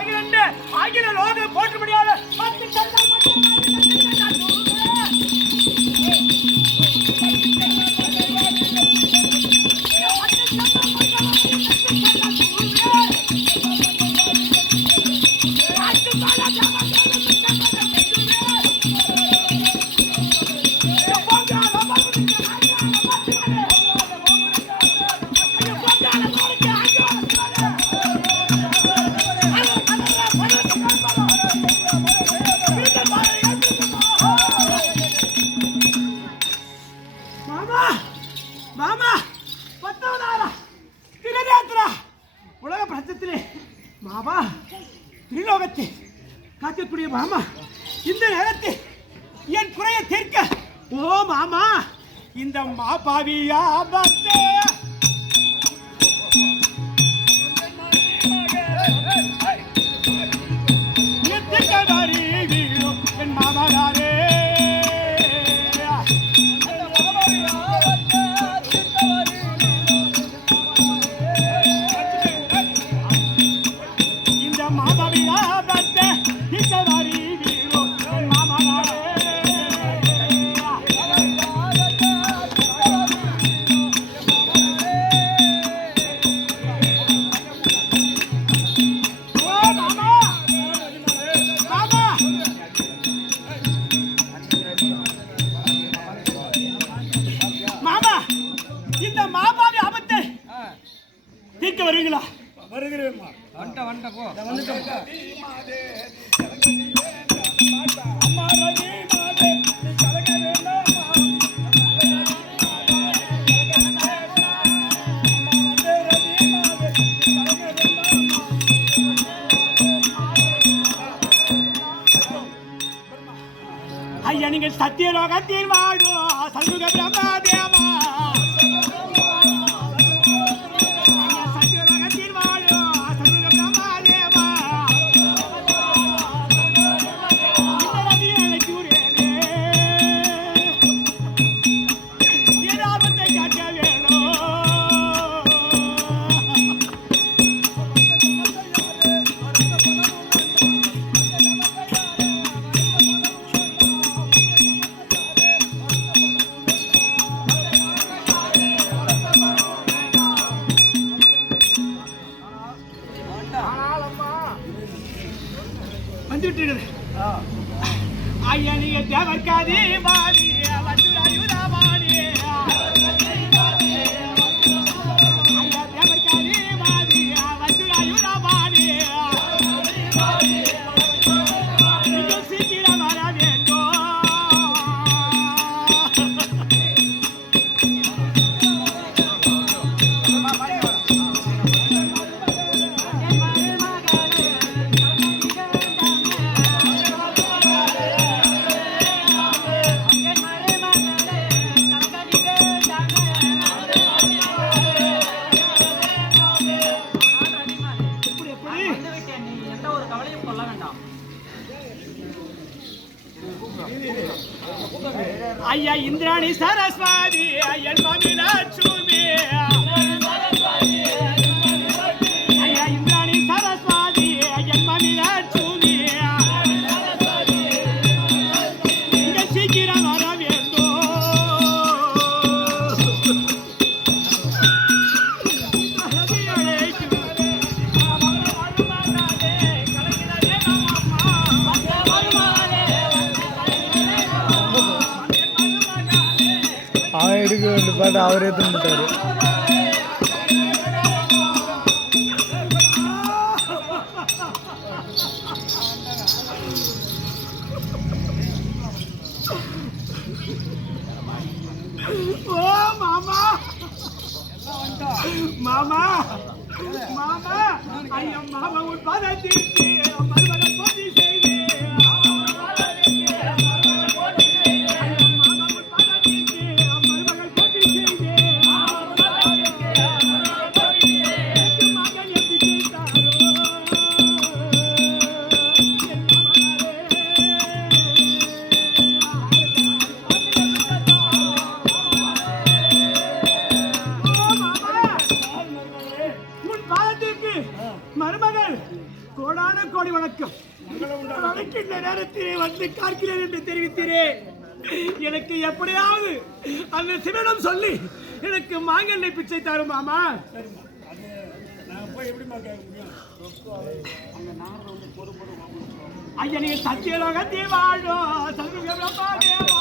மகிழ்ந்து அகில லோகம் போற்ற முடியாத உலக பிரச்சத்திலே மாமா திரிலோகத்தை காக்கக்கூடிய மாமா இந்த நேரத்தில் என் குறையை தீர்க்க ஓ மாமா இந்த மாபாவியா பத்தே என் மாமனாரே வருவீங்களா? வருகிறேன். வண்ட வண்ட போ. அம்மா ரவி மாதே நீ கலங்க வேண்டாமா? ஐயா நீங்கள் சத்தியலோகத்தில் வாழும் சண்முக பிரம்மாதேவா ஐயா நீங்க தேவர்காதி வாடி வச்சுராயுதா வாடி ஐயா தேவர்காதி வாடி வச்சுராயுதா வாடி நீங்க சீக்கிரம் வர வேண்டும் ஐயா இந்திராணி சரஸ்வதி என் மாமிலா சூமி ஐயா இந்திராணி சரஸ்வதி என் மாமிலா சூமி இங்க சீக்கிரம் வர வேண்டும் எடுக்க வேண்டிய பாட்டு அவரே தந்துட்டாரு. ஓ மாமா மாமா மாமா ஐயா மாமா உன் பாதத்திற்கு மருமகன் போட்டி செய்து உன் பாதத்திற்கு மனைவி மருமகள் கோடான கோடி வணக்கம். இந்த நேரத்திலே வந்து காக்கிறேன் என்று தெரிவித்தீரே. எனக்கு எப்படியாவது அந்த சிவனிடம் சொல்லி எனக்கு மாங்கல்லை பிச்சை தரும் மாமா. ஐயா நீங்க சத்தியலோகத்தே வாழும் சத்குருபா தேவா.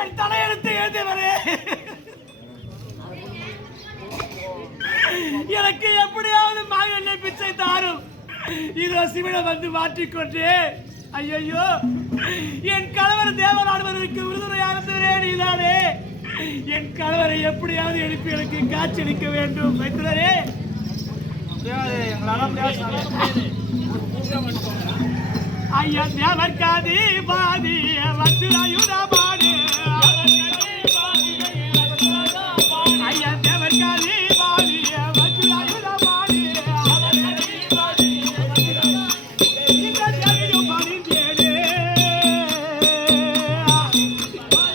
என் தலையெழுத்து எழுந்தவரே, எனக்கு எப்படியாவது மாங்கல்லை பிச்சை தாரும். இதோ சிவனை வந்து மாற்றிக்கொண்டு ஐயோ என் கணவர் தேவராடுவதற்கு உறுதுணையாகவே நீதானே. என் கணவரை எப்படியாவது எழுப்பி எனக்கு காட்சியளிக்க வேண்டும். வைத்திரரே ஐயா தேவர்காதி பாதி வச்சுராயுதபாடு. ஐயா தேவர்காதி பாதி வச்சுராயுதபாடு. இந்த தேவியும் பணிந்தேனே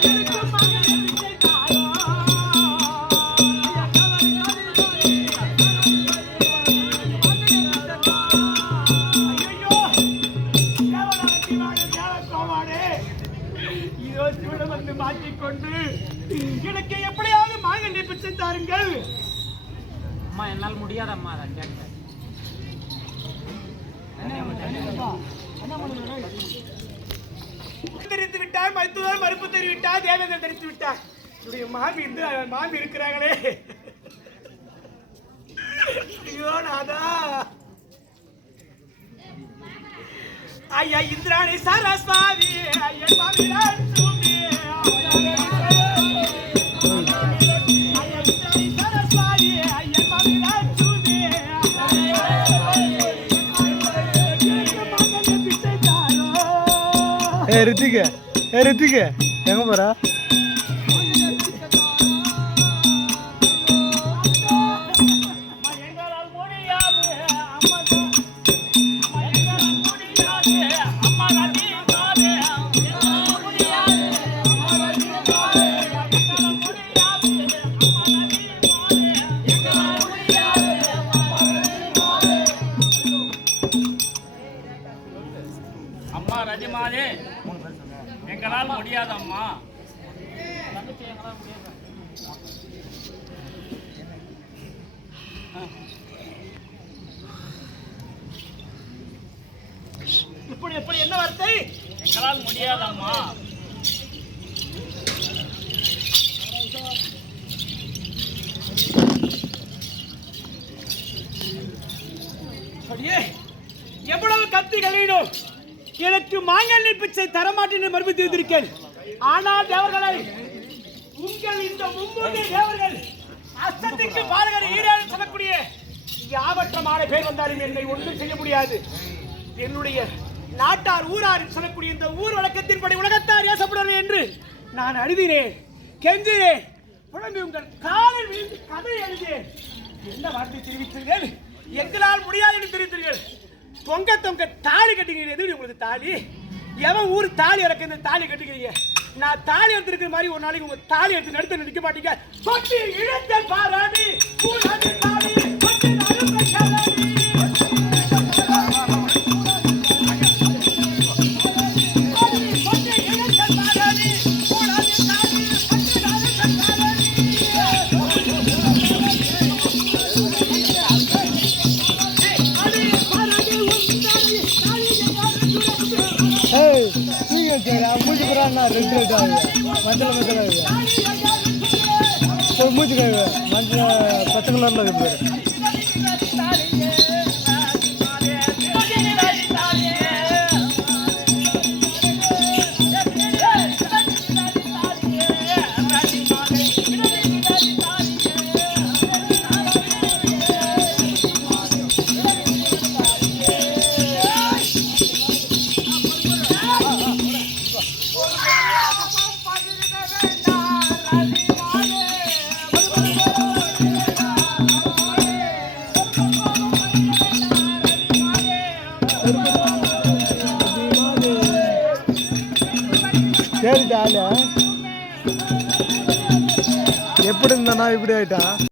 எனக்கு மகனை பிச்சை தாரோ. வந்து மாற்றிக்கொண்டு எனக்கு எப்படியாவது மாங்கல்லை பிச்சை தாருங்கள். அம்மா என்னால் முடியாதம்மா. தெரிவித்து விட்டார், மருத்துவர் மறுப்பு தெரிவித்தார், தேவேந்திரன் தெரிவித்து விட்டார். மாமி இருக்கிறாங்களே. ஐயோ நாதா. ஐயா இந்திராணி சரஸ்வாதி ஐயன் மாமி லட்சுமி. ஐயா இந்திராணி சரஸ்வாதி ஐயன் மாமி லட்சுமி. பிச்சை தாரோ. ரித்திக்கு எங்க போறா? அம்மா ரஜிமாதே எங்களால் முடியாதம்மா. இப்படி எப்படி என்ன வார்த்தை? எங்களால் முடியாதம்மா. எவ்வளவு கத்தி கழிவிடும் எனக்கு மாங்கல்லை பிச்சை தரமாட்டேன் மறுப்பு தெரிவித்திருக்கேன். ஆனால் தேவர்களை உங்கள் இந்த மும்மூர்த்தி தேவர்கள் அசத்துக்கு பாலகர் ஈரேல் சொல்லக்கூடிய யாவற்றமான பேர் வந்தாலும் என்னை ஒன்றும் செய்ய முடியாது. என்னுடைய நாட்டார் ஊரார் சொல்லக்கூடிய இந்த ஊர் வழக்கத்தின்படி உலகத்தார் ஏசப்படுவார்கள் என்று நான் அழுதினேன், கெஞ்சினேன், புலம்பி உங்கள் காலில் விழுந்து கதை எழுதினேன். என்ன வார்த்தை தெரிவித்தீர்கள்? எங்களால் முடியாது என்று தெரிவித்தீர்கள். தொங்க தொங்க தாலி கட்டிக்கிறீங்க. எது உங்களுக்கு தாலி? எவன் ஊர் தாலி இறக்க இந்த தாலி கட்டிக்கிறீங்க? நான் தாலி எடுத்துருக்கிற மாதிரி ஒரு நாளைக்கு உங்க தாலி எடுத்து நடுத்த நிற்க மாட்டீங்க. சொட்டி இழந்த பாராடி ரெட் மஞ்சள் மூச்சு மஞ்சள் பச்சை கலர்ல இருக்கு. சரிட்டா ஆளு எப்படி இருந்தானா இப்படி ஆயிட்டா